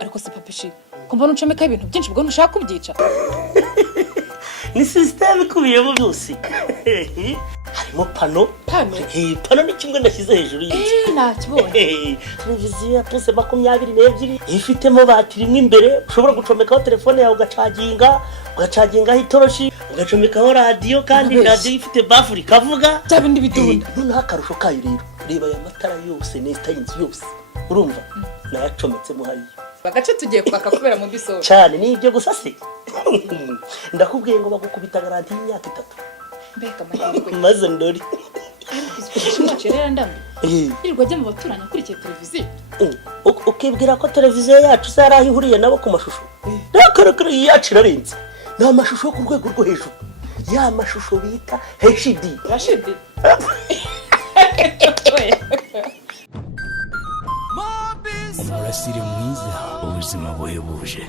ariko se papishi kumva nucomeka ibintu byinshi bwo ntushaka kubyica ni system ikubiyemo byose harimo pano pano ni kimwe ndashyize hejuru y'iki nakibonye televiziyo ya puse 22 ifitemo batiri imwe imbere ushobora gucomekaho telefone yawe ugacagingaho itoroshi ugacomekaho radio kandi radio ifite bafuri kavuga cyabindi bidunda noneho akarusho kayo rero reba ya matara yose nesta inzu yose urumva nayacometsemo hariyo bagace tugiye kwaka kubera mu biso cyane ni ibyo gusa se ndakubwiye ngo bagukubita garanti y'imyaka 3 mbega mahirwe maze ndori cyerera ndambe irwa jya mu baturanya kuri televiziyo ukibwira ko televiziyo yacu zarahi huriye nabo ku mashusho n'akarakara yacu irarenze na mashusho ku rwego rwo hejuru ya mashusho bita HD umurasire mwiza ubuzima buhebuje